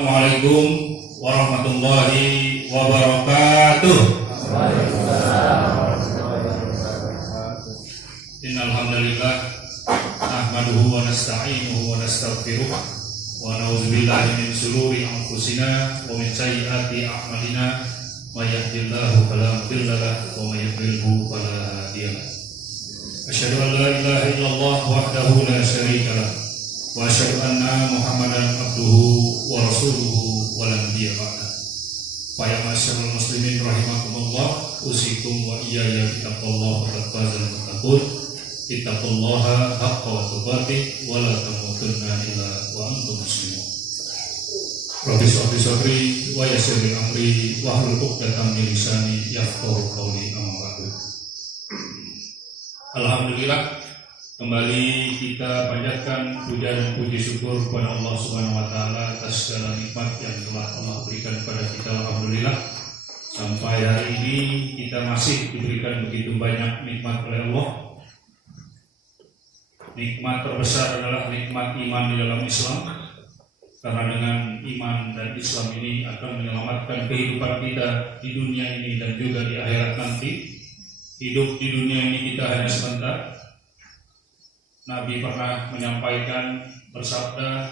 Assalamualaikum warahmatullahi wabarakatuh. Innal hamdalillah nahmaduhu wa nasta'inuhu wa nastaghfiruh wa na'udzu billahi min shururi anfusina wa min sayyiati a'malina may yahdihillahu fala mudilla lahu wa may yudlilhu fala hadiya lahu. Asyhadu an la ilaha illallah wahdahu la syarika lahu wa asyhadu anna Muhammadan abduhu wa rasuluhu wa la nabiyya ba'dahu. Fa ya ma'asyiral muslimin rahimakumullah, usikum wa iyaya bittaqwallahi wa taqwal muttaqun. Ittaqullaha haqqa tuqatih wa la tamutunna illa wa antum muslimun. Rabbi shrah li sadri wa yassir li amri wa hlul 'uqdatam min lisani yafqahu qawli. Amma ba'du. Alhamdulillah, kembali kita panjatkan puja dan puji syukur kepada Allah Subhanahu wa taala atas segala nikmat yang telah Allah berikan kepada kita. Alhamdulillah, sampai hari ini kita masih diberikan begitu banyak nikmat oleh Allah. Nikmat terbesar adalah nikmat iman di dalam Islam, karena dengan iman dan Islam ini akan menyelamatkan kehidupan kita di dunia ini dan juga di akhirat nanti. Hidup di dunia ini kita hanya sebentar. Nabi pernah menyampaikan, bersabda,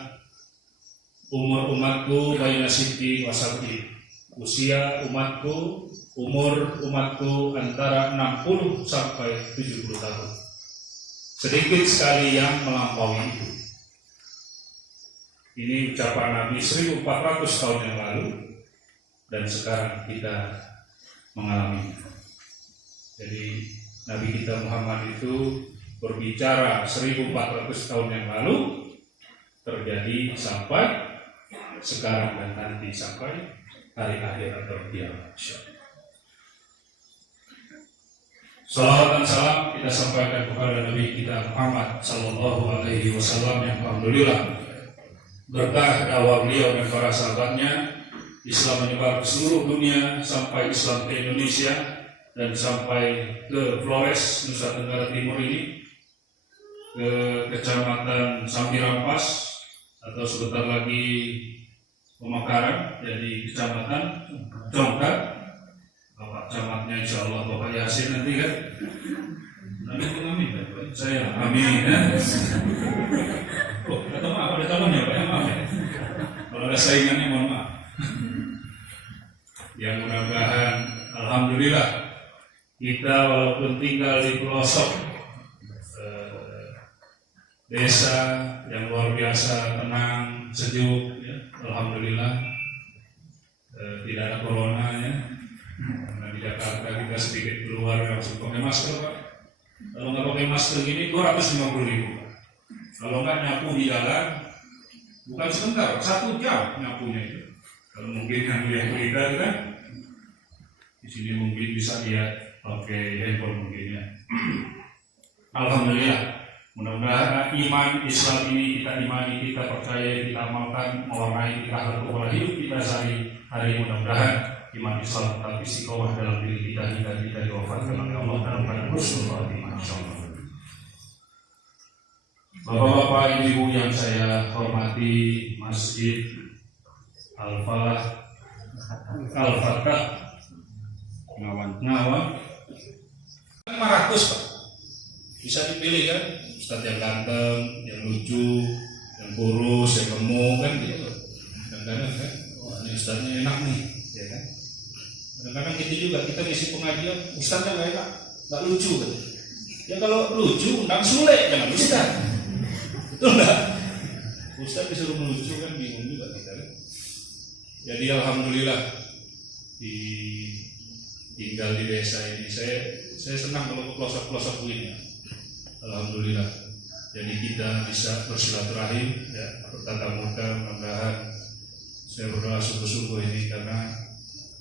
umur umatku baina siddi wa sab'i. Usia umatku, umur umatku antara 60 sampai 70 tahun. Sedikit sekali yang melampaui itu. Ini ucapan Nabi 1400 tahun yang lalu, dan sekarang kita mengalaminya. Jadi Nabi kita Muhammad itu berbicara 1400 tahun yang lalu, terjadi sampai sekarang dan nanti sampai hari akhirat berkiamat. Salawat dan salam kita sampaikan kepada Nabi kita Muhammad sallallahu alaihi wasallam yang alhamdulillah berkah dakwah beliau dan para sahabatnya, Islam menyebar ke seluruh dunia sampai Islam ke Indonesia dan sampai ke Flores, Nusa Tenggara Timur ini, ke Kecamatan Sambirampas atau sebentar lagi Pemekaran, jadi Kecamatan Congkat. Bapak camatnya insya Allah Bapak Yasin nanti kan. Amin. Saya amin ya. Oh, ada temannya Pak, ya maaf ya. Kalau ada saingannya mohon maaf. Yang mudah-mudahan alhamdulillah kita walaupun tinggal di pelosok desa yang luar biasa tenang, sejuk ya. Alhamdulillah tidak ada corona ya. Karena di Jakarta kita sedikit keluar langsung pakai masker Pak. Kalau nggak pakai masker gini 250.000 Pak. Kalau nggak nyapu di jalan bukan sebentar, 1 jam nyapunya itu. Kalau mungkin yang lihat berita kan di sini mungkin bisa lihat pakai handphone mungkin ya. Alhamdulillah, mudah-mudahan iman Islam ini kita imani, kita percaya, kita amalkan, mewarnai kita akhlak hidup kita sehari-hari. Mudah-mudahan iman Islam tetap istiqomah dalam diri kita hingga kita diwafatkan oleh Allah dalam keadaan husnul khatimah insyaallah. Bapak-bapak, ibu yang saya hormati, Masjid Al-Fatah Ngawang 500 Pak. Bisa dipilih kan, Ustadz yang ganteng, yang lucu, yang kurus, yang gemuk kan gitu. Kadang-kadang kan, wah ini Ustadznya enak nih, ya kan. Kadang-kadang gitu juga, kita ngisi pengajian, Ustadznya nggak enak, nggak lucu kan. Ya kalau lucu, undang Sule, jangan Ustadz. Betul nggak? Ustadz disuruh melucu kan bingung juga kita kan. Jadi alhamdulillah tinggal di desa ini saya senang kalau ke pelosok-pelosok begini. Alhamdulillah. Jadi kita bisa bersilaturahim ya, bertatap muka. Mudah-mudahan saya berdoa sungguh-sungguh ini karena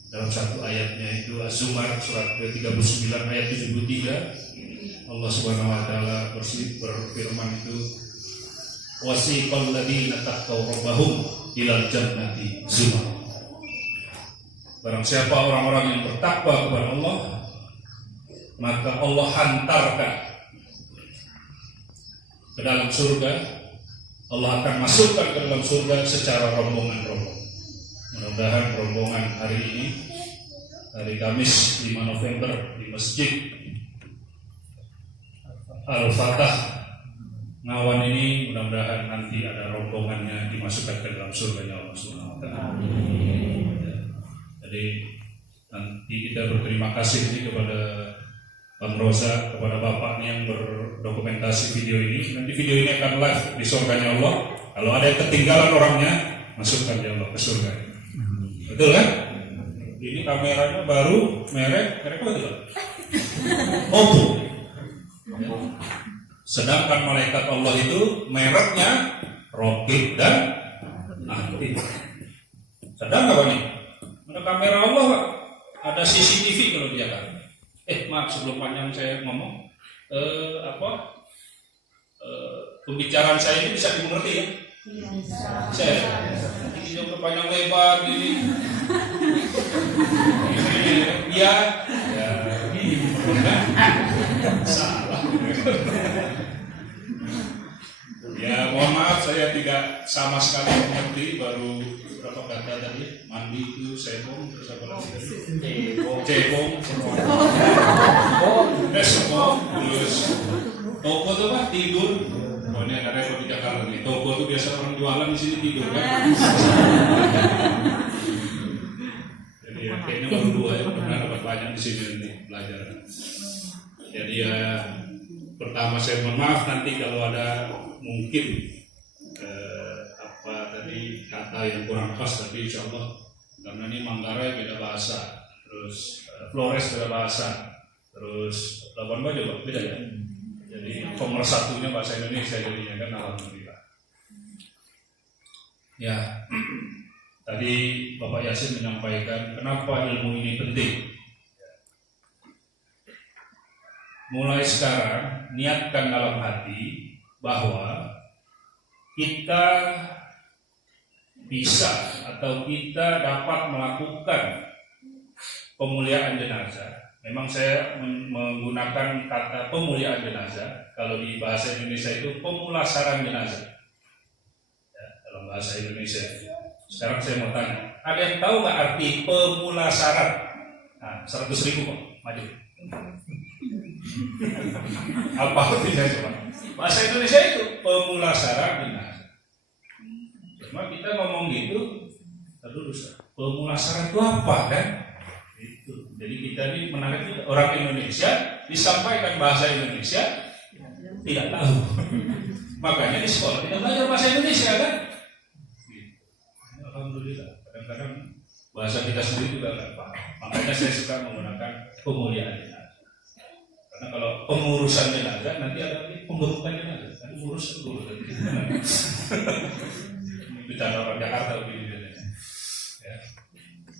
dalam satu ayatnya itu Az-Zumar surat ke-39 ayat 73 Allah Subhanahu wa taala berfirman itu wasiqal ladzina taqaw rabbahum ilal jannati zumar. Barang siapa orang-orang yang bertakwa kepada Allah, maka Allah hantarkan ke dalam surga. Allah akan masukkan ke dalam surga secara rombongan-rombongan. Mudah-mudahan rombongan hari ini, hari Kamis 5 November di Masjid Al-Fatah Ngawan ini, mudah-mudahan nanti ada rombongannya dimasukkan ke dalam surga Allah Subhanahu wa taala. Jadi nanti kita berterima kasih ini kepada Bang Rosa, kepada Bapak yang berdokumentasi video ini. Nanti video ini akan live di surganya Allah. Kalau ada yang ketinggalan orangnya, masukkan ya Allah ke surga. Betul kan? Ini kameranya baru, merek apa itu? Oppo. Sedangkan malaikat Allah itu mereknya Rokib dan Atid. Sedang apa nih? Ada kamera Allah, Pak. Ada CCTV kalau dia kan. Maaf sebelum panjang saya ngomong, pembicaraan saya ini bisa dimengerti ya? Saya ini yang panjang lebar gini. Ya, gini. Salah. Ya mohon maaf saya tidak sama sekali mengerti, baru berapa kata tadi, mandi itu sebong, terus apa lagi tadi? Cebong, semua, terus toko tuh Pak tidur. Oh ini ada repot di Jakarta nih. Toko tuh biasa orang jualan di sini tidur kan? Jadi ya, kayaknya baru 2 ya, pernah dapat banyak di sini nanti belajar. Jadi ya pertama saya mohon maaf nanti kalau ada mungkin tadi kata yang kurang pas, tapi insya Allah karena ini Manggarai beda bahasa, terus Flores beda bahasa, terus Labuan Bajo juga beda ya. Jadi pemersatunya bahasa Indonesia jadinya kan, alhamdulillah. Ya, tadi Bapak Yasin menyampaikan kenapa ilmu ini penting. Mulai sekarang niatkan dalam hati bahwa kita bisa atau kita dapat melakukan pemuliaan jenazah. Memang saya menggunakan kata pemuliaan jenazah. Kalau di bahasa Indonesia itu pemulasaran jenazah. Ya, dalam bahasa Indonesia. Sekarang saya mau tanya, ada yang tahu nggak arti pemulasaran? Nah, 100.000 Pak, maju. Apa artinya coba? Bahasa Indonesia itu pemulasaran jenazah. Cuma kita ngomong gitu, terus pemulasaran itu apa kan? Itu. Jadi kita ini menarik juga. Orang Indonesia disampaikan bahasa Indonesia tidak tahu. Makanya di sekolah kita belajar bahasa Indonesia kan? Alhamdulillah. Kadang-kadang bahasa kita sendiri juga nggak paham. Makanya saya suka menggunakan pemuliaan jenazah. Karena kalau pengurusan jenazah nanti ada lagi penggerukan jenazah. Nanti urus dulu. Bicara orang Jakarta begini ya.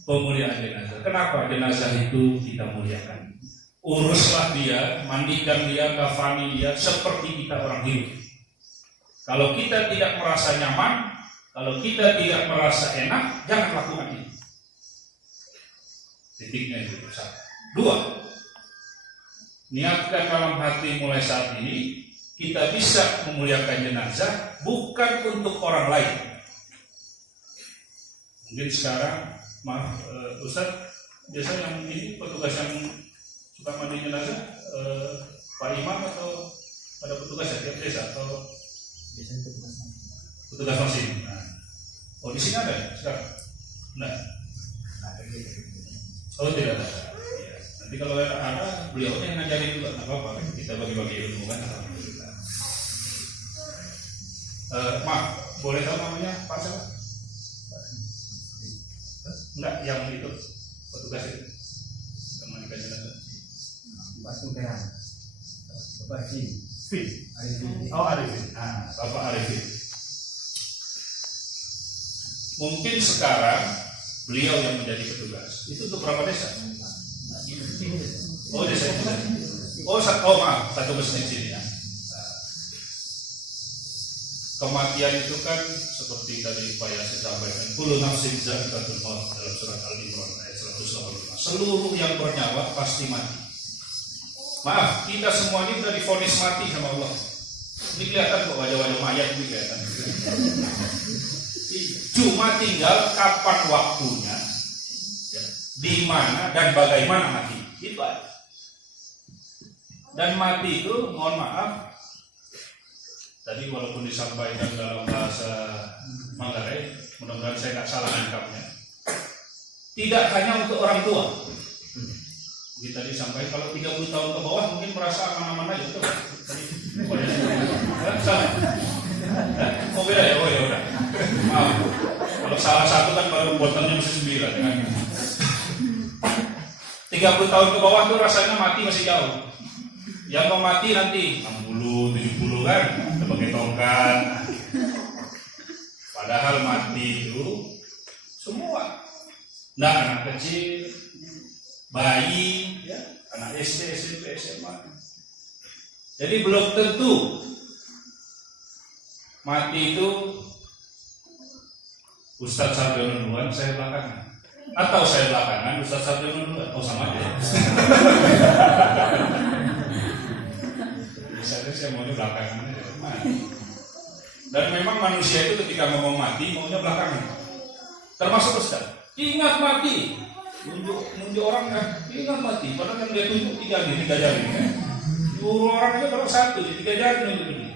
Pemuliaan jenazah. Kenapa jenazah itu kita muliakan? Uruslah dia, mandikan dia, kafani dia seperti kita orang hidup. Kalau kita tidak merasa nyaman, kalau kita tidak merasa enak, jangan lakukan itu. Titiknya itu satu. 2. Niatkan dalam hati mulai saat ini kita bisa memuliakan jenazah bukan untuk orang lain. Mungkin sekarang, maaf Ustaz, biasa yang ini petugas yang suka mandi jenazah, Pak Imam atau ada petugas ya tiap desa atau petugas masing. Nah, oh di sini ada ya sekarang? Nah, oh tidak ada. Ya. Nanti kalau ada, beliau yang ngajarin juga, nggak apa-apa. Kita bagi-bagi ilmu kan, alhamdulillah. Maaf, boleh tahu namanya Pak siapa? Enggak, yang itu petugas itu yang mandikan jenazah. Pak Sukeran, Bapak Arifin. Oh Arifin, nah Bapak Arifin. Mungkin sekarang beliau yang menjadi petugas. Itu untuk berapa desa? Oh desa itu. Oh maaf, satu masjid sini ya. Kematian itu kan seperti tadi Pak Yasin sampaikan, kullu nafsin za'iqatul maut dalam surat Al-Imran ayat 185. Seluruh yang bernyawa pasti mati. Maaf, kita semua ini sudah divonis mati sama Allah. Ini kelihatan kok wajah-wajah mayat ini kelihatan. Cuma tinggal kapan waktunya, ya, di mana dan bagaimana mati. Itu aja. Dan mati itu, mohon maaf, tadi walaupun disampaikan dalam bahasa Manggarai, mudah-mudahan saya nggak salah nangkapnya. Tidak hanya untuk orang tua. Kita disampaikan kalau 30 tahun ke bawah mungkin merasa aman-aman aja itu. Salah. Oh beda ya, oh ya udah. Maaf. Kalau salah satu kan baru botolnya masih 9 ya. 30 tahun ke bawah tuh rasanya mati masih jauh. Yang mau mati nanti 60, 70 kan, pakai tongkat. Padahal mati itu semua. Nah, anak kecil, bayi, ya, anak SD, SMP, SMA. Jadi belum tentu mati itu Ustadz Sarjono duluan, saya belakangan. Atau saya belakangan, Ustadz Sarjono duluan. Oh sama aja. Saya maunya belakangan aja. Dan memang manusia itu ketika ngomong mati maunya belakangan. Termasuk Ustaz. Ingat mati. Nunjuk orang kan, ingat mati. Padahal yang dia tunjuk 3 jari kan. Nyuruh orang itu kalau 1, 3 jari nunjuk ini.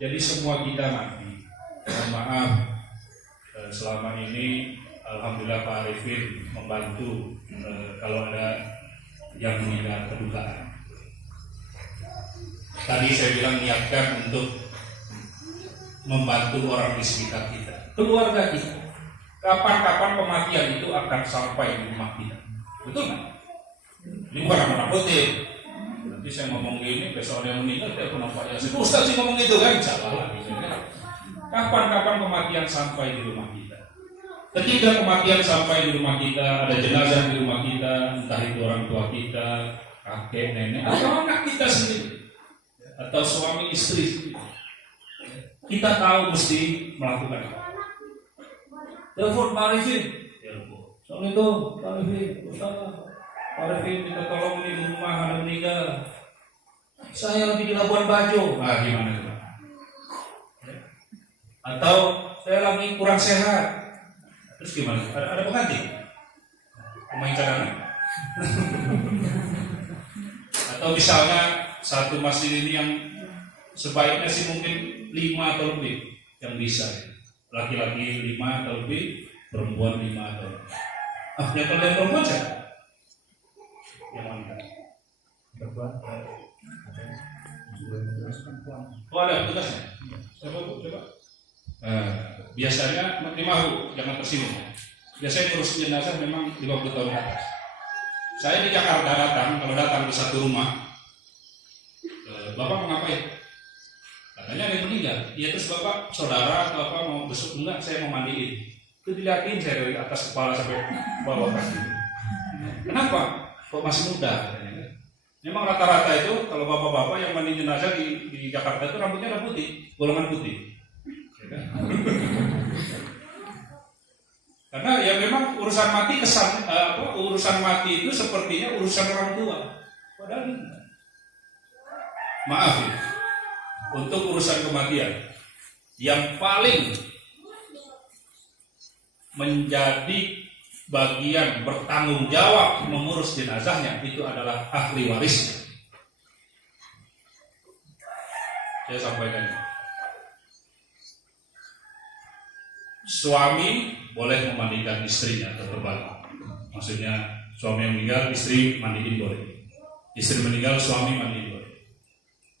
Jadi semua kita mati. Maaf, selama ini alhamdulillah Pak Arifin membantu kalau ada yang meninggal kedukaan. Tadi saya bilang niatkan untuk membantu orang di sekitar kita, keluarga kita. Kapan-kapan kematian itu akan sampai di rumah kita, betul nggak? Ini bukan nakut-nakutin. Nanti saya ngomong gini, besok ada yang meninggal, telepon Pak Yasin, Ustaz sih ngomong gitu kan? Salah. Kapan-kapan kematian sampai di rumah kita. Ketika kematian sampai di rumah kita, ada jenazah di rumah kita, entah itu orang tua kita, kakek, nenek, atau anak kita sendiri. Atau suami istri, kita tahu mesti melakukan apa. Telepon Pak Arifin, soal itu Pak Arifin, Pak Arifin minta tolong di rumah ada meninggal. Saya lagi di Labuan Bajo. Ah gimana itu? Atau saya lagi kurang sehat. Terus gimana? Ada pengganti? Pemain cadangan? Atau misalnya satu masjid ini yang sebaiknya sih mungkin 5 atau lebih yang bisa, laki-laki 5 atau lebih, perempuan 5 atau lebih. Yang kalian perempuan siapa? Yang wanita? Perempuan. Oh ada tugasnya. Siapa bu? Coba. Biasanya 5 jangan tersinggung. Biasanya ngurus jenazah memang 50 tahun ke atas. Saya di Jakarta datang, kalau datang di satu rumah, Bapak mau ngapain? Katanya ada yang meninggal. Ya terus Bapak saudara atau apa mau besok? Enggak, saya mau mandiin. Itu dilihatin saya dari atas kepala sampai bawah kaki. Kenapa? Kok masih muda? Memang rata-rata itu kalau bapak-bapak yang mandi jenazah di Jakarta itu rambutnya ada putih, golongan putih. Ya kan? Karena ya memang urusan mati urusan mati itu sepertinya urusan orang tua. Padahal maaf ya, untuk urusan kematian yang paling menjadi bagian bertanggung jawab mengurus jenazahnya itu adalah ahli warisnya. Saya sampaikan, suami boleh memandikan istrinya atau berbalik. Maksudnya suami yang meninggal, istri mandiin boleh. Istri meninggal, suami mandiin boleh.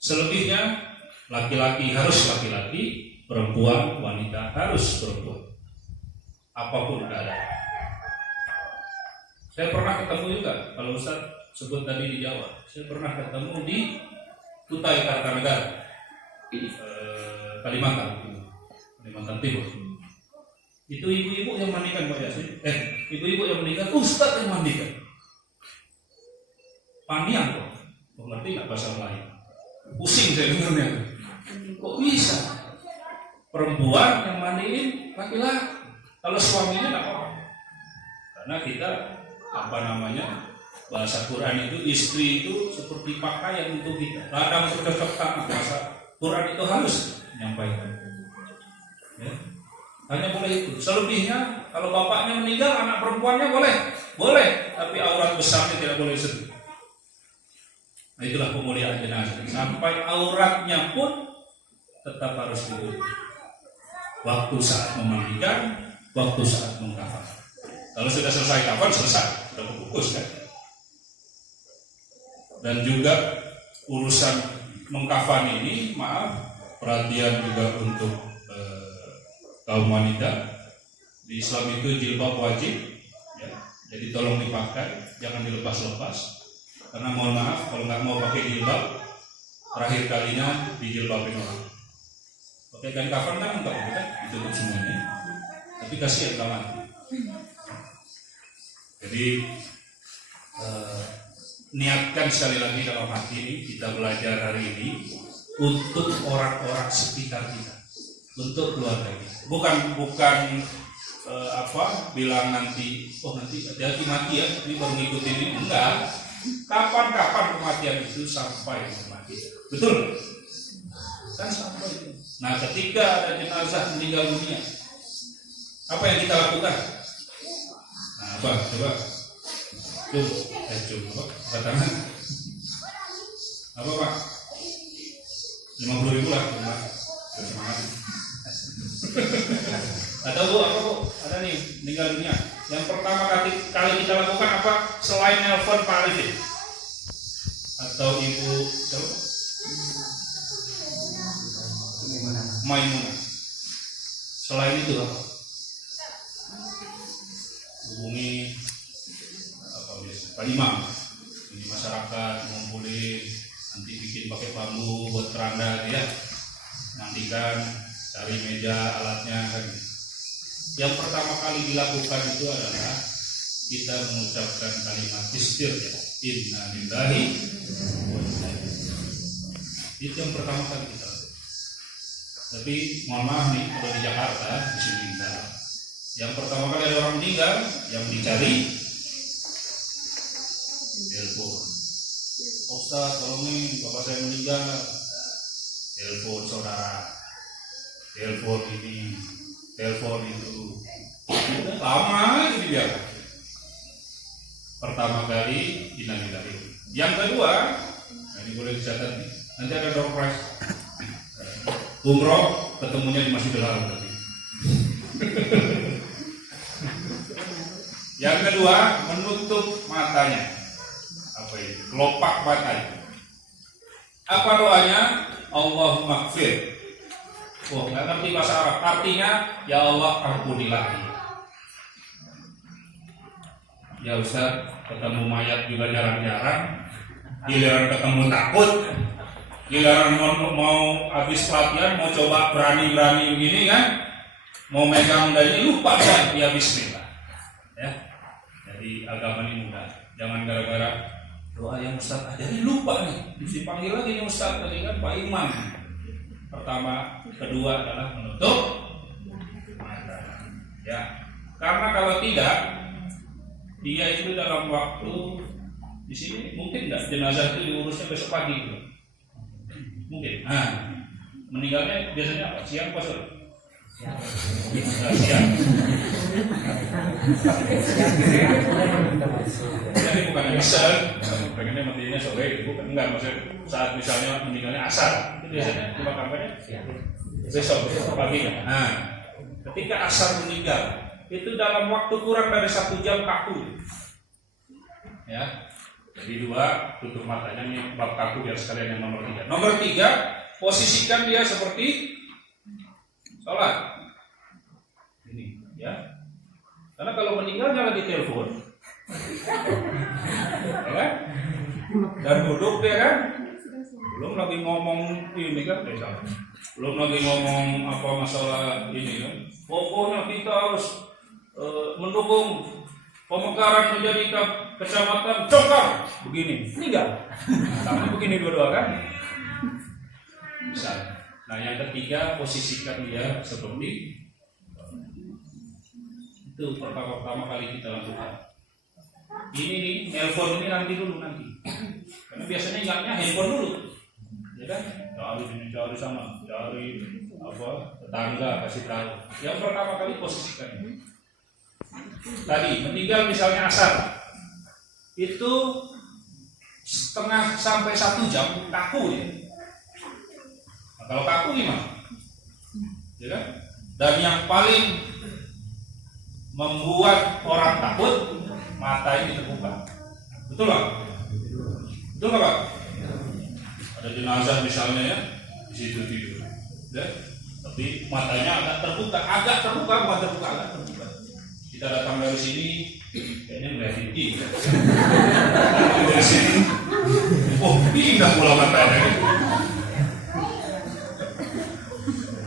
Selebihnya laki-laki harus laki-laki, perempuan, wanita harus perempuan. Apapun keadaan. Saya pernah ketemu juga, kalau Ustaz sebut tadi di Jawa, saya pernah ketemu di Kutai Kartanegara, Kalimantan Timur. Itu ibu-ibu yang mandikan Pak Yasin. Ibu-ibu yang meninggal, Ustaz yang mandikan. Panian kok, mengerti nggak bahasa lain? Pusing saya dengarnya. Kok bisa? Perempuan yang mandiin laki-laki. Kalau suaminya nggak apa-apa. Karena kita bahasa Quran itu istri itu seperti pakaian untuk kita. Ladang bercocok tanam. Bahasa Quran itu harus menyampaikan. Ya. Hanya boleh itu. Selebihnya kalau bapaknya meninggal, anak perempuannya boleh, tapi aurat besarnya tidak boleh sentuh. Nah, itulah pemuliaan jenazah. Sampai auratnya pun tetap harus ditutup. Waktu saat memandikan, waktu saat mengkafan. Kalau sudah selesai kafan, selesai, sudah kebungkus kan. Dan juga urusan mengkafan ini, maaf, perhatian juga untuk kaum wanita. Di Islam itu jilbab wajib, ya. Jadi tolong dipakai, jangan dilepas-lepas. Karena mohon maaf, kalau nggak mau pakai jilbab, terakhir kalinya dijilbabin orang. Pakai kain kafan kan enggak kan, ditutup semuanya. Tapi kasihan kawan. Jadi niatkan sekali lagi dalam hati ini, kita belajar hari ini untuk orang-orang sekitar kita, untuk keluarga kita. Bukan bilang nanti hati-hati mati ya, ini baru ngikutin ini. Enggak. Kapan-kapan kematian itu sampai kematian. Betul? Kan sampai. Nah, ketika ada jenazah meninggal dunia, apa yang kita lakukan? Nah, apa? Coba. Coba. Katakan. Apa Pak? 50.000 lah. Semangat. Atau Bu, apa Bu? Ada nih meninggal dunia. Yang pertama kali kita lakukan apa? Selain nelpon Pak Arifin atau Ibu siapa? Maimunah. Selain itu apa? Hubungi Pak Imam. Ini masyarakat ngumpulin, nanti bikin pakai bambu buat keranda ya. Nantikan cari meja alatnya kan. Yang pertama kali dilakukan itu adalah kita mengucapkan kalimat istirja, inna lillahi wa inna ilaihi raji'un. Itu yang pertama kali kita lakukan. Tapi mohon maaf nih, kalau di Jakarta di sini kita, yang pertama kali ada orang meninggal, yang dicari telepon. Ustaz, tolongin bapak saya meninggal. Telepon saudara, telepon ini, telepon itu. Lama itu dibiarkan. Pertama kali innalillahi. Yang kedua, ini boleh dicatat nih. Nanti ada door prize. Umroh ketemunya di Masjidil Haram tadi. Yang kedua, menutup matanya. Apa ini? Kelopak matanya. Apa doanya? Allahumma gfir. Wah, nggak ngerti bahasa Arab. Artinya, ya Allah ampunilah. Ya Ustaz, ketemu mayat juga jarang-jarang. Giliran ketemu takut. Giliran mau habis pelatihan, mau coba berani-berani begini kan, mau megang dari lupa kan, ya bismillah. Ya, jadi agama ini mudah. Jangan gara-gara doa yang Ustaz ajarin lupa nih, mesti panggil lagi nih Ustaz tadi kan Pak Imam. Pertama, kedua adalah menutup mata. Ya, karena kalau tidak, dia itu dalam waktu di sini mungkin nggak jenazah itu diurusnya besok pagi gitu. Mungkin. Nah, meninggalnya biasanya apa? Siang apa sore? Siang. Jadi bukan bisa, pengennya matinya sore, bukan enggak maksudnya saat misalnya meninggalnya asar, itu biasanya dimakamannya besok pagi. Nah, ketika asar meninggal, itu dalam waktu kurang dari 1 jam kaku. Ya. Jadi 2, tutup matanya nih bab kaku biar sekalian yang nomor 3. Nomor 3, posisikan dia seperti sholat. Ini, ya. Karena kalau meninggalnya lagi telepon, ya kan? Dan duduk dia kan, belum lagi ngomong ini kan, belum lagi ngomong apa masalah ini kan. Pokoknya kita harus mendukung pemekaran menjadi kecamatan Cokar begini, enggak? Tapi begini dua-dua kan? Bisa. Nah yang ketiga, posisikan dia seperti itu pertama kali kita lakukan. Ini nih, nelpon ini nanti dulu nanti. Karena biasanya ingatnya handphone dulu, ya kan? Cari sini, cari sana, cari apa? tetangga kasih tahu. Yang pertama kali posisikan. Tadi meninggal misalnya asar, itu setengah sampai 1 jam kaku ya. Nah, kalau kaku gimana? Ya kan? Dan yang paling membuat orang takut, mata ini terbuka. Betul Pak? Betul nggak Pak? Ada jenazah misalnya ya, di situ tidur, ya? Tapi matanya agak terbuka, bukan terbuka, agak terbuka. Kita datang dari sini, kayaknya ngeliatin dia. Dari sini, oh pindah pulau matanya.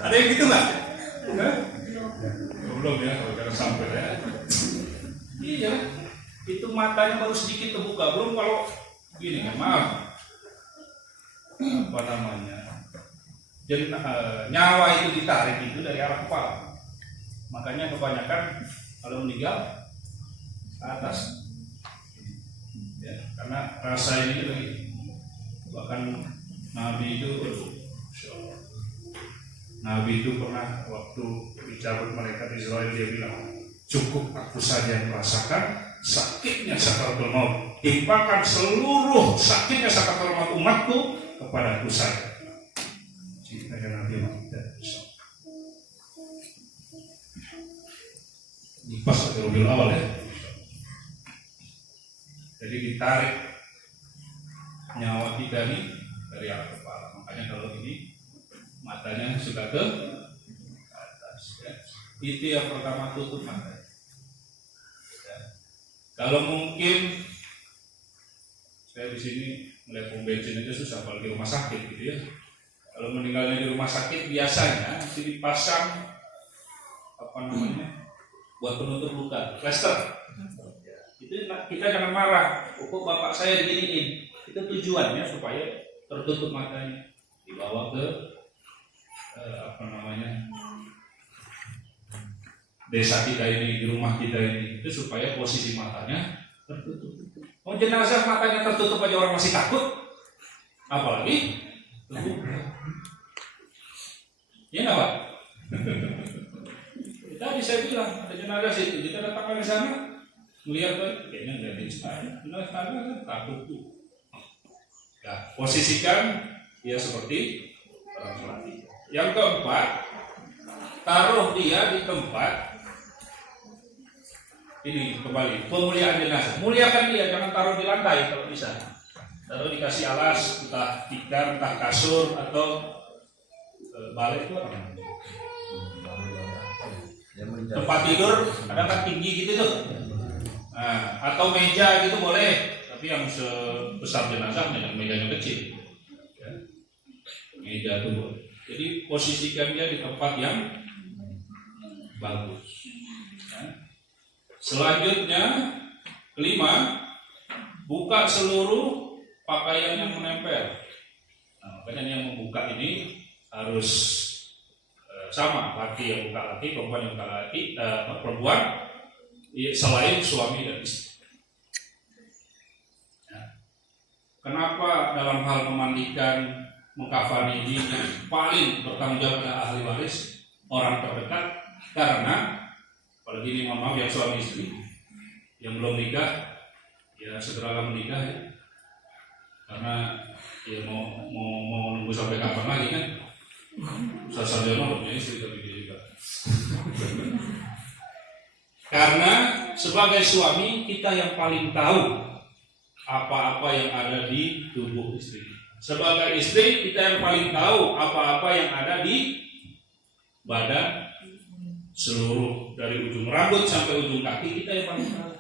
Ada yang gitu nggak? Belum ya, kalau kita sampai ya. Iya, itu matanya baru sedikit terbuka, belum kalau gini kan, maaf. Apa namanya? Jadi nyawa itu ditarik itu dari arah kepala. Makanya kebanyakan kalau meninggal ke atas. Ya, karena rasa ini lagi. Bahkan Nabi itu pernah waktu dicabut malaikat Israel, dia bilang, cukup aku saja yang merasakan sakitnya sakaratul maut, timpakan seluruh sakitnya sakaratul maut umatku kepada aku saja. Ceritanya Nabi Muhammad. Ini pas lagi Rabiul Awal ya. Jadi ditarik nyawa kita ini dari arah kepala. Makanya kalau ini matanya sudah ke atas ya. Itu yang pertama, tutup mata ya. Kalau mungkin saya di sini melihat pom bensin aja susah, apalagi rumah sakit gitu ya. Kalau meninggalnya di rumah sakit biasanya itu dipasang apa namanya buat penutup luka, plester. Itu kita jangan marah, kok bapak saya diginiin. Itu tujuannya supaya tertutup matanya, dibawa ke desa kita ini, di rumah kita ini, itu supaya posisi matanya tertutup. Mau jenazah matanya tertutup aja orang masih takut, apalagi ya nggak Pak? Tadi saya bilang ada jenazah situ, kita datang ke sana, melihat kayaknya nggak ada jenazah kan takut tuh. Nah, posisikan dia seperti orang mati. Yang keempat, taruh dia di tempat ini kembali pemuliaan jenazah. Muliakan dia, jangan taruh di lantai kalau bisa. Taruh dikasih alas, entah tikar, entah kasur atau balik itu apa? Tempat tidur ada kan tinggi gitu tuh. Nah, atau meja gitu boleh, tapi yang sebesar jenazahnya, yang mejanya kecil. Ya. Meja itu boleh. Jadi posisikan dia di tempat yang bagus. Ya. Selanjutnya, kelima, buka seluruh pakaian yang menempel. Nah, makanya yang membuka ini harus sama, laki yang buka laki, perempuan yang buka laki, perempuan selain suami dan istri. Ya. Kenapa dalam hal memandikan, mengkafani ini paling bertanggung jawab adalah ahli waris, orang terdekat? Karena apalagi ini maaf yang suami istri yang belum nikah, ya segeralah menikah ya. Karena ya mau nunggu sampai kapan lagi kan? Sarjana punya istri tapi dia juga. Karena sebagai suami kita yang paling tahu apa-apa yang ada di tubuh istri. Sebagai istri kita yang paling tahu apa-apa yang ada di badan, seluruh dari ujung rambut sampai ujung kaki kita yang paling tahu.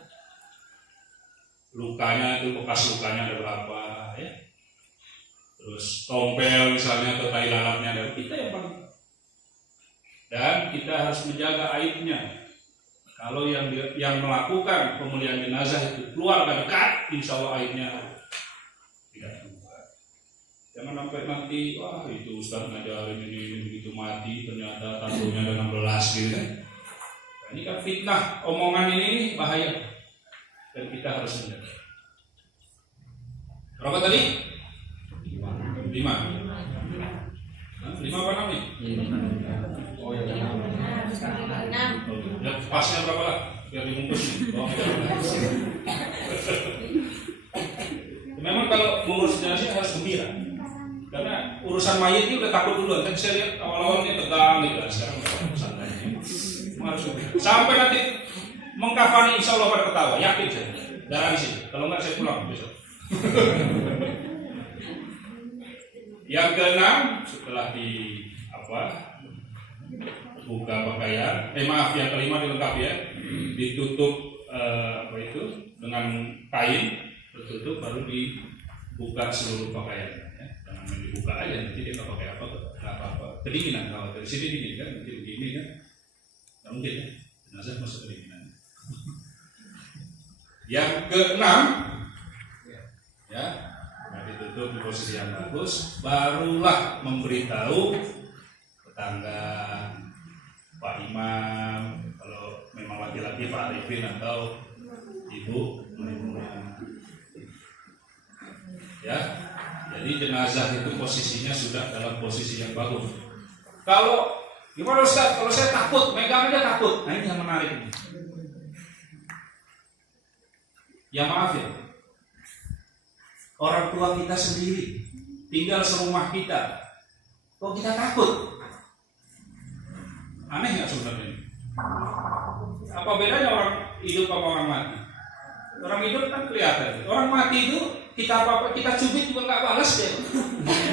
Lukanya itu, bekas lukanya ada berapa ya. Terus tompel misalnya atau tai lalatnya ada, kita yang paling tahu. Dan kita harus menjaga aibnya. Kalau yang melakukan pemulihan jenazah itu keluarga dekat, insya Allah aibnya tidak keluar. Jangan sampai nanti, wah itu Ustaz ngajarin ini begitu mati ternyata tatunya ada 16 gitu. Nah, ini kan fitnah, omongan ini bahaya dan kita harus menjaga. Berapa tadi? 5. 5 apa namanya? Oh ya, benar. Ya, pasnya berapa lah? Biar dibungkus. Memang kalau mengurus jenazah harus gembira. Karena urusan mayat ini udah takut duluan. Kan saya lihat awal-awalnya tegang gitu. Sekarang udah santai. Harus gembira. Sampai nanti mengkafani insya Allah pada ketawa. Yakin saya. Darah di sini. Kalau enggak saya pulang besok. Yang keenam, setelah buka pakaian, yang kelima dilengkapi ya, ditutup dengan kain tertutup, baru dibuka seluruh pakaian ya. Jangan dibuka aja, nanti dia nggak pakai apa-apa, kedinginan. Kalau dari sini dingin kan, nanti begini kan, nggak mungkin ya, jenazah masuk kedinginan. Yang keenam ya, ditutup di posisi yang bagus, barulah memberitahu tetangga, Pak Imam, kalau memang laki-laki Pak Arifin atau Ibu Maimunah. Ya, jadi jenazah itu posisinya sudah dalam posisi yang bagus. Kalau gimana Ustaz? Kalau saya takut, megang aja takut. Nah ini yang menarik ini. Ya maaf ya, orang tua kita sendiri tinggal serumah kita, kok kita takut? Aneh nggak sebenarnya? Apa bedanya orang hidup sama orang mati? Orang hidup kan kelihatan. Orang mati itu kita apa-apa kita cubit juga nggak balas ya.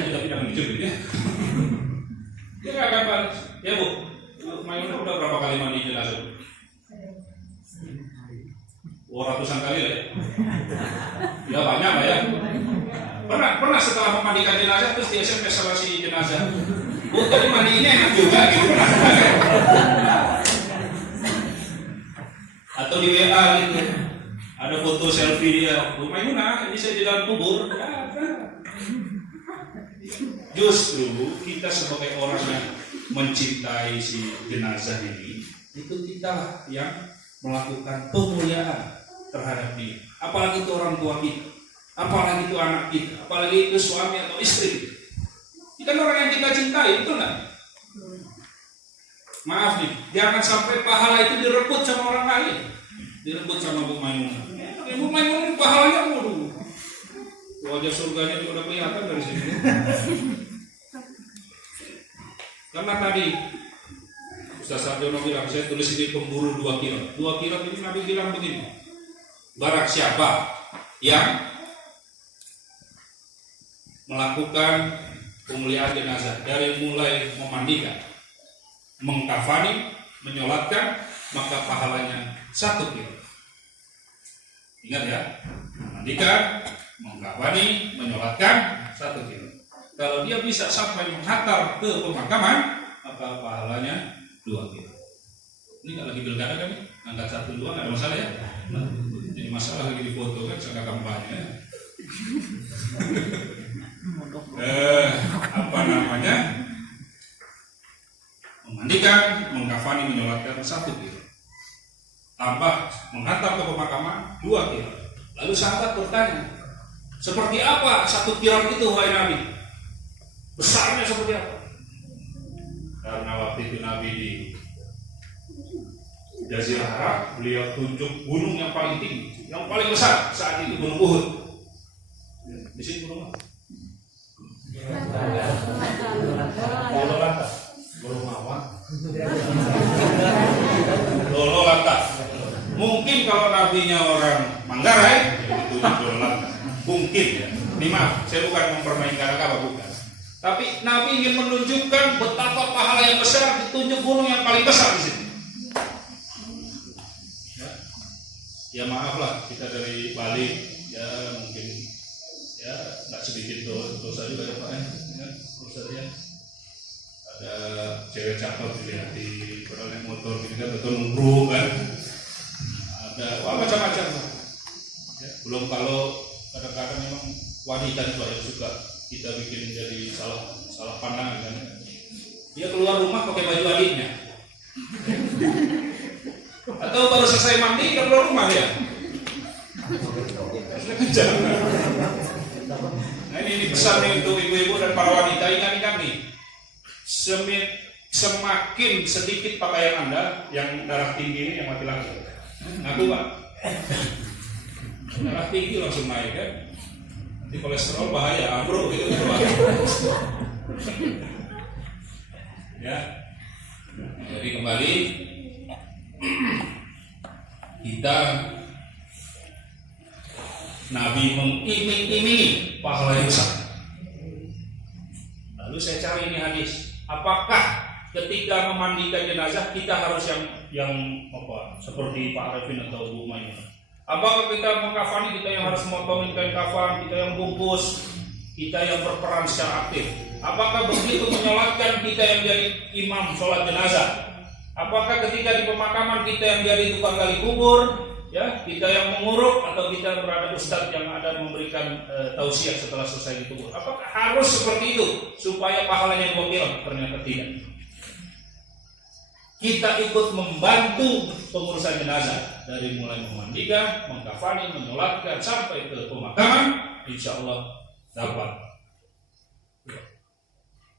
Kita tidak mencubit ya. Dia nggak akan balas. Ya Bu, Maimunah udah berapa kali mandi jenazah? Ratusan kali lah ya. Ya banyak lah ya. Pernah setelah memandikan jenazah terus di SMS sama si jenazah. Bu, tadi mandinya enak juga gitu. Atau di WA gitu. Ada foto selfie dia. Bu Maimunah, ini saya di dalam kubur. Justru kita sebagai orang yang mencintai si jenazah ini, itu kita yang melakukan pemuliaan terhadap dia. Apalagi itu orang tua kita, apalagi itu anak kita, apalagi itu suami atau istri kita. Ini kan orang yang kita cintai, betul nggak? Maaf nih, jangan sampai pahala itu direbut sama orang lain, direbut sama Bu Maimunah. Bu Maimunah pahalanya waduh, wajah surganya juga udah kelihatan dari sini. Karena tadi Ustaz Sarjono bilang, saya tulis ini pemburu 2 kilo. 2 kilo ini Nabi bilang begini, barang siapa yang melakukan pemuliaan jenazah dari mulai memandikan, mengkafani, menyolatkan, maka pahalanya 1 kilo. Ingat ya, memandikan, mengkafani, menyolatkan 1 kilo. Kalau dia bisa sampai menghantar ke pemakaman, maka pahalanya 2 kilo. Ini nggak lagi pilkada kan? Angkat 1, 2 nggak ada masalah ya? Nah, jadi masalah lagi di foto kan, saya kampanye. Memandikan, mengkafani, menyolatkan 1 kilo. Tambah menghantar ke pemakaman 2 kilo. Lalu sahabat bertanya, seperti apa 1 kilo itu wahai Nabi? Besarnya seperti apa? Karena waktu itu Nabi di Jazirah Arab, beliau tunjuk gunung yang paling tinggi, yang paling besar saat itu Gunung Uhud. Di sini gunung apa? Lololanta. Mungkin kalau nabinya orang Manggarai, itu Lololanta. Mungkin ya. Ini maaf, saya bukan mempermainkan apa bukan. Tapi Nabi ingin menunjukkan betapa pahala yang besar, ditunjuk gunung yang paling besar di sini. Ya maaf lah, kita dari Bali, ya mungkin ya nggak sedikit dosa juga ya Pak ya, ya. Ada cewek cakep dilihat di naik motor gitu kan, betul nunggu kan, ada macam-macam ya. Belum kalau kadang-kadang memang wanita juga yang suka kita bikin jadi salah pandangan kan. Dia keluar rumah pakai baju adiknya, atau baru selesai mandi udah keluar rumah dia. Nah ini pesan nih untuk ibu-ibu dan para wanita, ingat nih, semakin sedikit pakaian Anda yang darah tinggi ini yang laki-laki. Ngaku Pak? Darah tinggi langsung naik kan? Nanti kolesterol bahaya, bro gitu bahaya. Ya. Jadi kembali kita Nabi mengiming-imingi pahala yang besar. Lalu saya cari ini hadis. Apakah ketika memandikan jenazah kita harus yang apa? Seperti Pak Arifin atau Bu Maimunah? Apakah kita mengkafani, kita yang harus memotongin kain kafan, kita yang bungkus, kita yang berperan secara aktif? Apakah begitu menyolatkan kita yang jadi imam sholat jenazah? Apakah ketika di pemakaman kita yang jadi tukang gali kubur, ya, kita yang menguruk, atau kita berada ustadz yang ada memberikan tausiah setelah selesai dikubur? Apakah harus seperti itu supaya pahalanya 2 kilo? Ternyata tidak. Kita ikut membantu pengurusan jenazah dari mulai memandikan, mengkafani, menyolatkan sampai ke pemakaman, insya Allah dapat.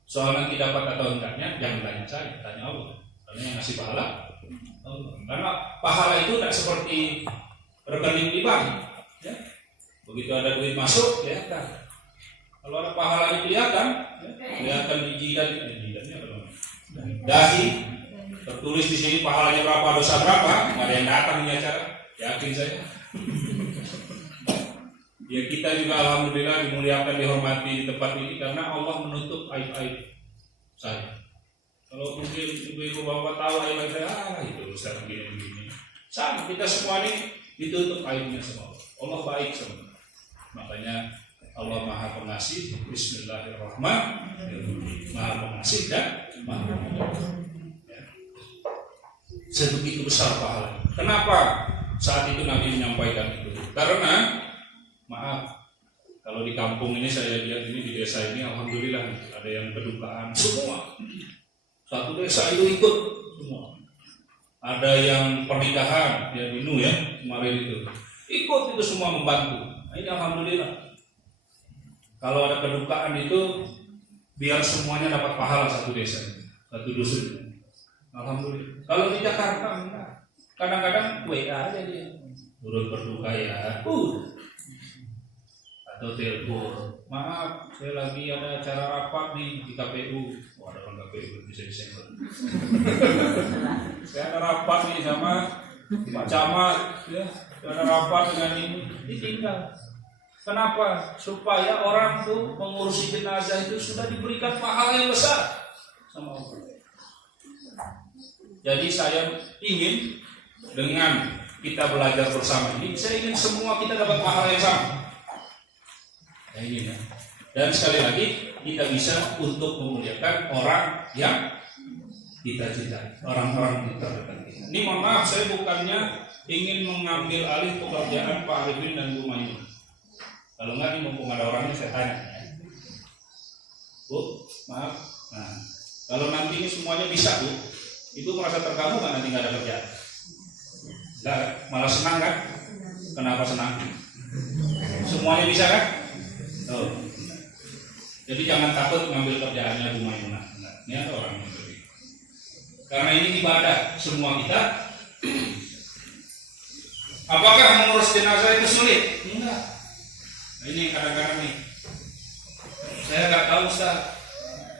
Soal nanti dapat atau enggaknya jangan tanya saya, tanya Allah. Karena yang ngasih pahala Allah. Karena pahala itu tidak seperti rekening di bank, ya. Begitu ada duit masuk, kelihatan. Kalau ada pahalanya kelihatan, ya, kelihatan di jidatnya dahi. Tertulis di sini pahalanya berapa, dosa berapa, nggak ada yang datang di acara, yakin saya. Ya kita juga alhamdulillah dimuliakan, dihormati di tempat ini karena Allah menutup aib-aib saya. Kalau mungkin ibu-ibu bapak tahu aib saya, itu Ustaz begini. Sama kita semua ini ditutup aibnya semua. Allah baik semua. Makanya Allah Maha Pengasih. Bismillahirrahmanirrahim. Maha Pengasih dan Maha Penyayang. Sebegitu besar pahala. Kenapa saat itu Nabi menyampaikan itu? Karena maaf, kalau di kampung ini saya lihat ini di desa ini alhamdulillah ada yang kedukaan semua. Satu desa itu ikut semua. Ada yang pernikahan ya Dinu ya kemarin itu ikut itu semua membantu. Nah, ini alhamdulillah. Kalau ada kedukaan itu biar semuanya dapat pahala satu desa, satu dusun. Alhamdulillah. Kalau di Jakarta enggak. Kadang-kadang WA aja dia. Turut berduka ya. Atau telepon. Maaf, saya lagi ada acara rapat nih di KPU. Oh, ada orang KPU bisa disenggol. Saya ada rapat nih sama Pak Camat, ya. Saya ada rapat dengan ini. Ditinggal. Kenapa? Supaya orang tuh mengurusi jenazah itu sudah diberikan pahala yang besar sama Allah. Jadi saya ingin dengan kita belajar bersama ini, saya ingin semua kita dapat pahala yang sama. Saya ingin ya. Dan sekali lagi kita bisa untuk memuliakan orang yang kita cintai, orang-orang terdekat kita. Ini mohon maaf, saya bukannya ingin mengambil alih pekerjaan Pak Arifin dan Bu Maimunah. Kalau enggak, ini mumpung ada orangnya saya tanya. Bu, maaf. Nah, kalau nanti ini semuanya bisa, Bu. Ibu merasa terganggu kan nanti nggak ada kerjaan? Nggak, malah senang kan? Kenapa senang? Semuanya bisa kan? Oh. Jadi jangan takut mengambil kerjaannya Bu Maimunah. Ini ada orang yang begitu. Karena ini ibadah semua kita. Apakah mengurus jenazah itu sulit? Enggak. Nah, ini kadang-kadang nih. Saya nggak tahu Ustaz.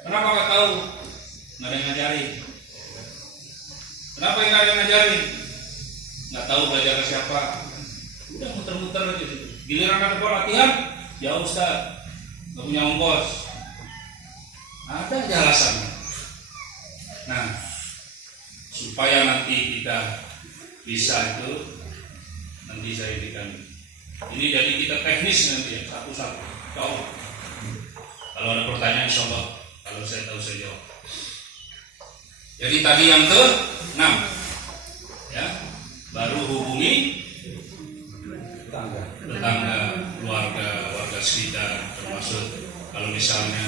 Kenapa nggak tahu? Nggak ada yang ngajarin. Kenapa yang ada yang ngajarin? Nggak tahu belajar ke siapa. Udah muter-muter aja gitu. Giliran ada pelatihan, ya Ustaz, nggak punya ongkos. Ada aja alasannya. Nah, supaya nanti kita bisa itu, nanti saya berikan. Ini jadi kita teknis nanti ya, satu-satu. Kalau ada pertanyaan, insya Allah, kalau saya tahu saya jawab. Jadi tadi yang ke-6 ya, baru hubungi tetangga, warga sekitar, termasuk kalau misalnya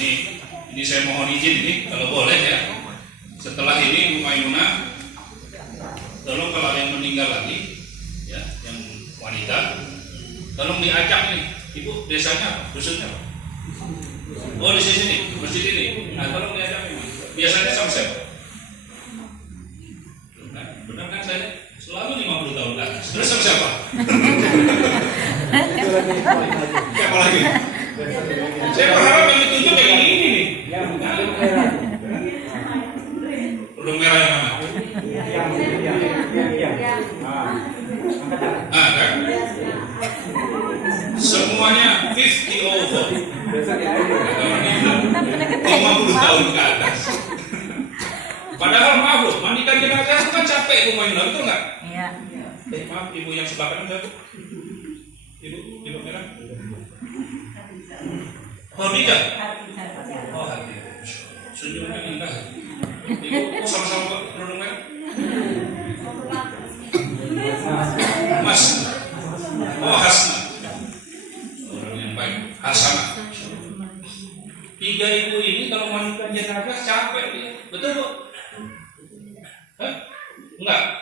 ini saya mohon izin ini kalau boleh ya, setelah ini Bu Maimunah tolong kalau ada yang meninggal lagi ya, yang wanita tolong diajak nih, Ibu desanya apa? Dusunnya apa? Oh di sini, masjid ini. Nah tolong diajak ini. Biasanya sama siapa? tahun ke atas. Terus sama siapa? Itu lagi paling maju. Siapa lagi? Saya berharap yang ditunjuk kayak ini nih. Yang merah. Udung merah yang mana? Yang. Ah, kan? Semuanya 50 over. Besok ya. 50 tahun ke atas. Padahal maaf loh, mandikan jenazah itu kan capek ibu Maimuna, betul nggak? Iya. Maaf, ibu yang sebelah kanan saya. Ibu merah. Khadijah. Oh, hati. Senyumnya indah. Ibu sama-sama kerudung merah. Mas. Oh, Hasna. Orang yang baik. Hasanah. 3 ibu ini kalau mandikan jenazah capek dia. Betul, Bu? Hah? Enggak.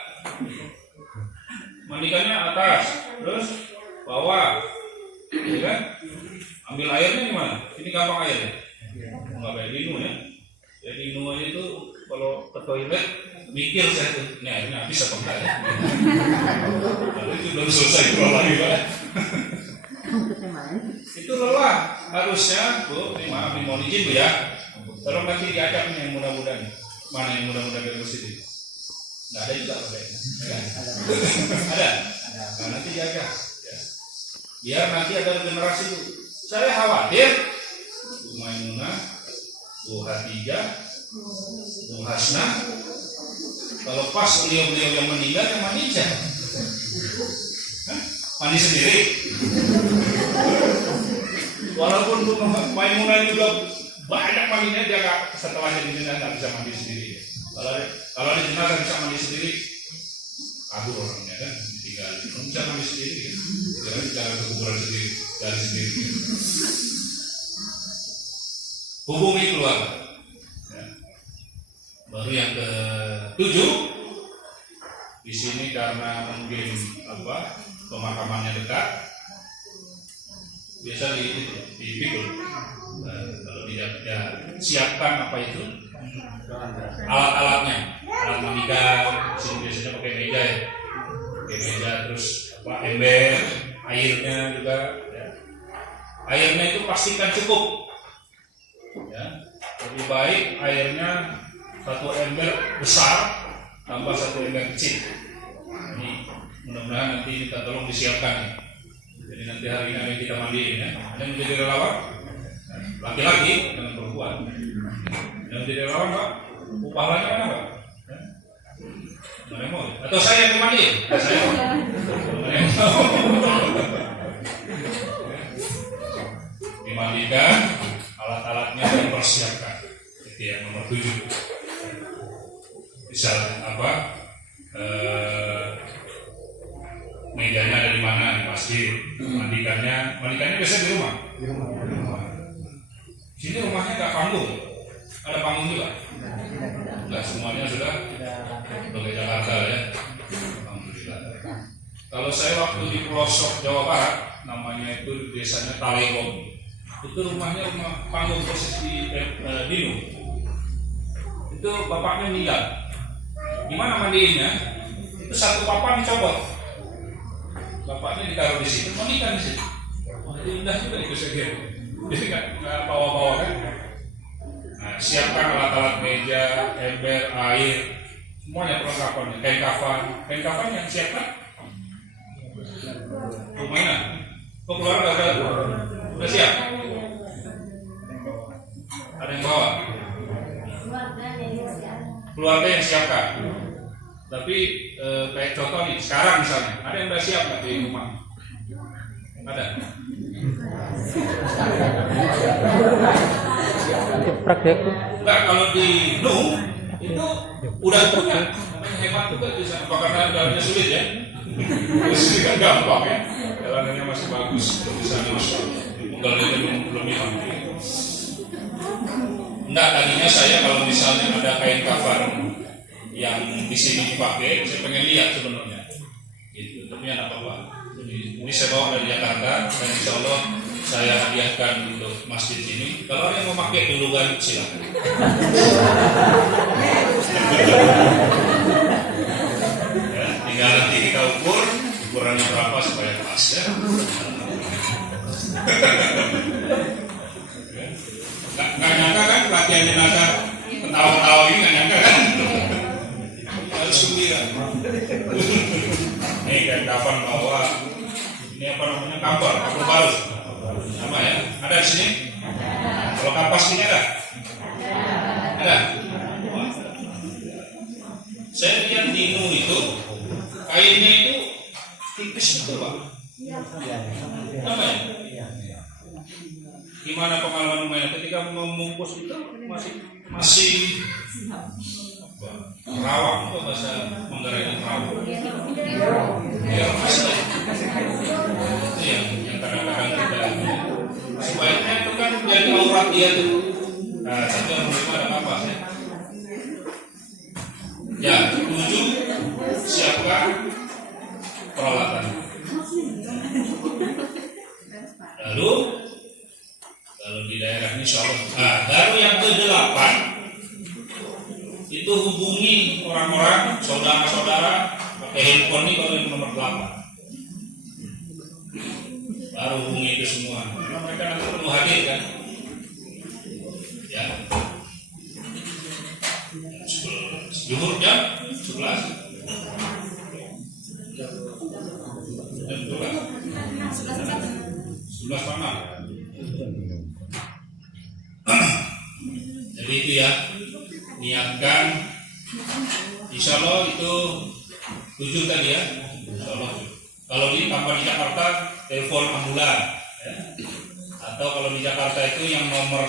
Mandikannya atas, terus bawah. Ya kan? Ambil airnya gimana? Ini gampang airnya. Enggak kayak Dinu ya. Ya Dinu aja itu kalau ke toilet mikir saya tuh, ini airnya habis apa enggak ya? Lalu itu belum selesai keluar lagi Pak. Itu lelah harusnya Bu, ini maaf mohon izin Bu ya. Tolong nanti diajak nih yang mudah-mudahan. Mana yang mudah-mudahan dari sini? Nggak ada juga Pak. Ya? Ada. Nah, nanti diajak. Ya. Biar nanti ada generasi itu. Saya khawatir Bu Maimunah, Bu Khadijah, Bu Hasnah, kalau pas beliau-beliau yang meninggal yang mandi siapa? Mandi sendiri. Walaupun Bu Maimunah juga banyak mandinya, dia nggak setelah jadi jenazah nggak bisa mandi sendiri. Kalau di jenazah bisa mandi sendiri, kabur orangnya kan, tinggal bisa mandi sendiri kan, jangan ke kuburan sendiri, dari sendiri. Hubungi keluarga. Ya. Baru yang ke-7, di sini karena mungkin pemakamannya dekat, biasa dipikul. Kalau tidak ya siapkan apa itu alat-alatnya, alat mandikan. Sini biasanya pakai meja ya, pakai meja, terus ember, airnya juga. Ya. Airnya itu pastikan cukup. Ya. Lebih baik airnya 1 ember besar tambah 1 ember kecil. Ini mudah-mudahan nanti kita tolong disiapkan. Jadi nanti hari ini kita mandiin ya. Ada yang menjadi relawan? Laki-laki dengan perempuan. Yang menjadi relawan Pak, upahnya mana Pak? Mana mau? Atau saya yang dimandiin? Saya mau. Mana yang mau? Dimandikan, alat-alatnya dipersiapkan. Itu yang nomor 7. Bisa apa? Mejanya ada di mana, di masjid. Mandikannya biasa di rumah. Di rumah. Sini rumahnya nggak panggung, ada panggung juga. Enggak, semuanya sudah ke Jakarta ya. Alhamdulillah. Kalau saya waktu di pelosok Jawa Barat, namanya itu desanya Talegong. Itu rumahnya rumah panggung persis di Dinu. Itu bapaknya meninggal. Gimana mandiinnya? Itu 1 papan dicopot. Bapaknya ditaruh di situ, mandikan di situ. Wah, itu indah juga itu saya kira. Jadi nggak bawa-bawa kan? Nah, siapkan alat-alat meja, ember, air, semuanya perlengkapannya. Kain kafan yang siapkan. Gimana? Kok keluarga udah siap? Ada yang bawa? Keluarga yang siapkan. Tapi kayak contoh nih, sekarang misalnya, ada yang udah siap nggak di rumah? Ada? Enggak, kalau di Nuh itu udah punya. Hebat juga di sana. Karena jalannya sulit ya. Sulit kan gampang ya. Jalanannya masih bagus. Di sana masuk. Kalau belum hilang. Enggak, tadinya saya kalau misalnya ada kain kafan yang di sini dipakai, saya pengen lihat sebenarnya. Gitu, tapi ya nggak apa-apa. Ini saya bawa dari Jakarta dan insya Allah saya hadiahkan untuk masjid ini. Kalau ada yang mau pakai dulu kan silakan. Ya, tinggal nanti kita ukur ukurannya berapa supaya pas ya. Nggak nyangka kan pelatihan jenazah ketawa-ketawa ini, nggak nyangka kan? Harus gembira. Ini kayak kafan bawa ini apa namanya, kampar baru sama ya, ada di sini. Kalau kapas ini ada? Saya lihat di Inu itu kainnya itu tipis betul Pak. Apa ya? Gimana pengalaman mainnya ketika membungkus itu masih rawang, itu bahasa Manggarai itu rawang. Ya masih. Itu yang kadang-kadang kita sebaiknya itu kan jadi aurat dia tuh. Nah, tapi yang belum ada apa ya? Ya, 7 siapkan peralatan. Lalu kalau di daerah ini insyaallah. Nah, baru yang ke-8 itu hubungi orang-orang, saudara-saudara pakai handphone ini, baru yang nomor 8. Baru hubungi itu semua. Karena mereka nanti perlu hadir kan. Ya. Zuhur jam 11. Jam 11 malam. Jadi itu ya, niatkan. Insya Allah itu 7 tadi ya. Insya Allah. Kalau tanpa di Jakarta, telepon ambulan. Ya. Atau kalau di Jakarta itu yang nomor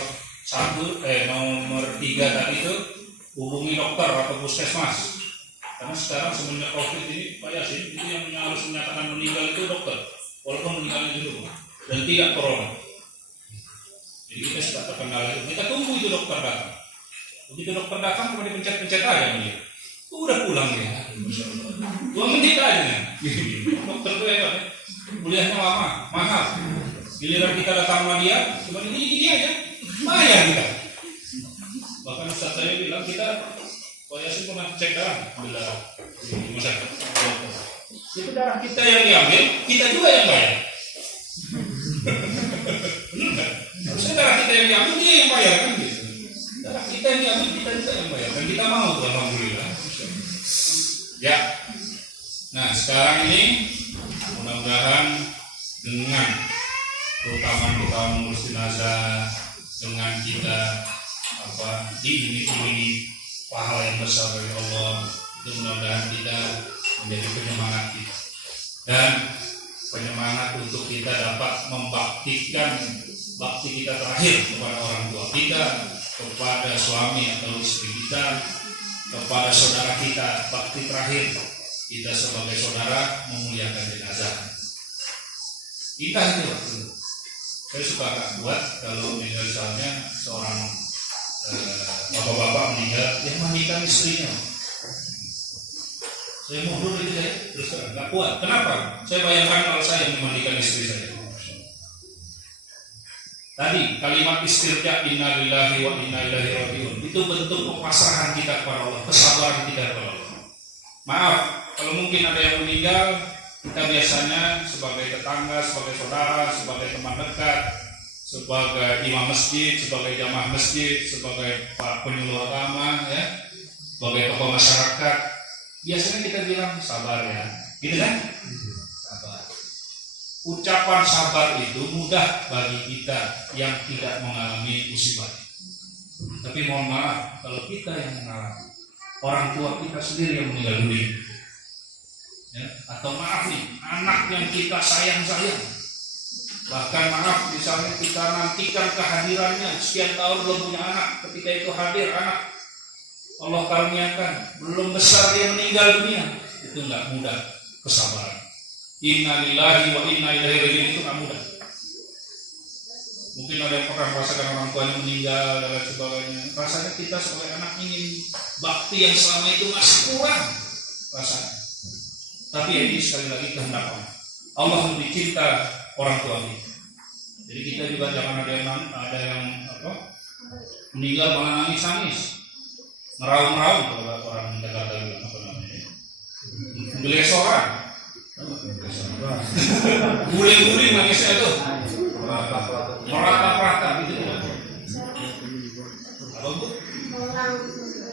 3 tadi itu hubungi dokter atau puskesmas. Karena sekarang semenjak COVID ini Pak Yasin, itu yang harus menyatakan meninggal itu dokter, walaupun meninggalnya di rumah dan tidak corona. Jadi kita sudah terkendala itu. Kita tunggu itu dokter datang. Begitu dokter datang, kemudian pencet-pencet aja dia. Udah pulang dia. 2 menit aja. Dokter itu hebat ya. Kuliahnya lama, mahal. Giliran kita datang sama dia, cuma ini aja. Bayar kita. Bahkan Ustaz saya bilang kita, Pak Yasin pernah cek darah, ambil darah di rumah sakit. Itu darah kita yang diambil, kita juga yang bayar. Benar kan? Harusnya darah kita yang diambil, dia yang bayar kan gitu. Darah kita yang diambil, kita juga yang bayar. Dan kita mau tuh, alhamdulillah. Ya. Nah sekarang ini mudah-mudahan dengan keutamaan mengurus jenazah, dengan kita diiringi pahala yang besar dari Allah, itu mudah-mudahan kita menjadi penyemangat kita dan penyemangat untuk kita dapat membaktikan bakti kita terakhir kepada orang tua kita, kepada suami atau istri kita, kepada saudara kita. Bakti terakhir kita sebagai saudara memuliakan jenazah kita itu. Saya suka agak kuat kalau misalnya seorang bapak-bapak meninggal, yang mandikan istrinya. Saya mundur itu saya terus nggak kuat. Kenapa? Saya bayangkan kalau saya memandikan istri saya. Tadi kalimat istirja inna lillahi wa inna ilaihi rajiun itu bentuk kepasrahan kita kepada Allah, kesabaran kita kepada Allah. Maaf kalau mungkin ada yang meninggal, kita biasanya sebagai tetangga, sebagai saudara, sebagai teman dekat, sebagai imam masjid, sebagai jamaah masjid, sebagai penyuluh agama, ya, sebagai tokoh masyarakat, biasanya kita bilang sabar ya, gitu kan? Sabar. Ucapan sabar itu mudah bagi kita yang tidak mengalami musibah. Tapi mohon maaf, kalau kita yang mengalami, orang tua kita sendiri yang meninggal dunia, ya, atau maaf nih, anak yang kita sayang-sayang, bahkan maaf misalnya kita nantikan kehadirannya sekian tahun belum punya anak, ketika itu hadir anak, Allah karuniakan belum besar dia meninggal dunia, itu nggak mudah kesabaran. Inna lillahi wa inna ilaihi rajiun itu nggak mudah. Mungkin ada yang pernah merasakan orang tuanya meninggal dan lain sebagainya. Rasanya kita sebagai anak ingin bakti yang selama itu masih kurang rasanya. Tapi ini sekali lagi kehendak Allah. Allah lebih cinta orang tua kita. Jadi kita juga jangan ada yang meninggal malah nangis-nangis, ngeraung-ngeraung kalau orang Jakarta bilang apa namanya, gelesoran. Guling-guling nangisnya tuh. Merata-rata gitu. Apa bu?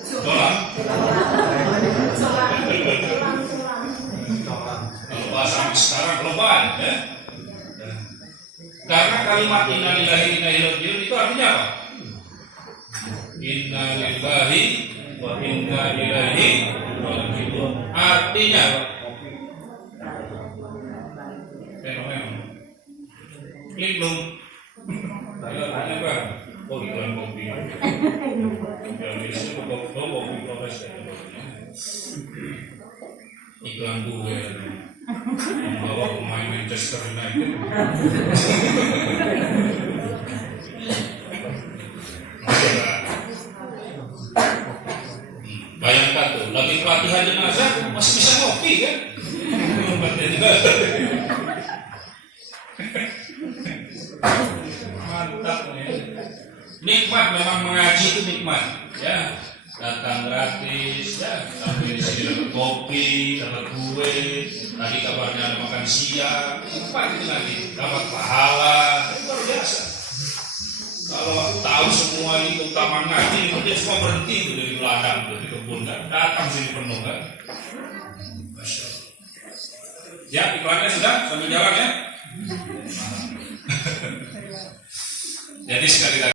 Dolang. Kalau bahasa sekarang global ya. Karena kalimat inna lillahi inna ilaihi raji'un itu artinya apa? Inna lillahi wa inna ilaihi raji'un. Artinya fenomena. Klik dong. Ayo tanya bang. Oh iklan kopi. Yang ini kopi proses. Iklan gue. Membawa pemain Manchester United. Bayangkan tuh, lagi pelatihan jenazah masih bisa ngopi kan? Mantap nih. Nikmat memang mengaji itu nikmat, ya. Datang gratis, ya. Sampai di sini dapat kopi, dapat kue. Tadi kabarnya ada makan siang, nikmat itu nanti. Dapat pahala, itu luar biasa. Kalau tahu semua itu utama ngaji, dia semua berhenti itu dari ladang, dari kebun kan. Datang sini penuh kan. Masya Allah. Ya, iklannya sudah sambil jalan ya. Jadi sekali lagi.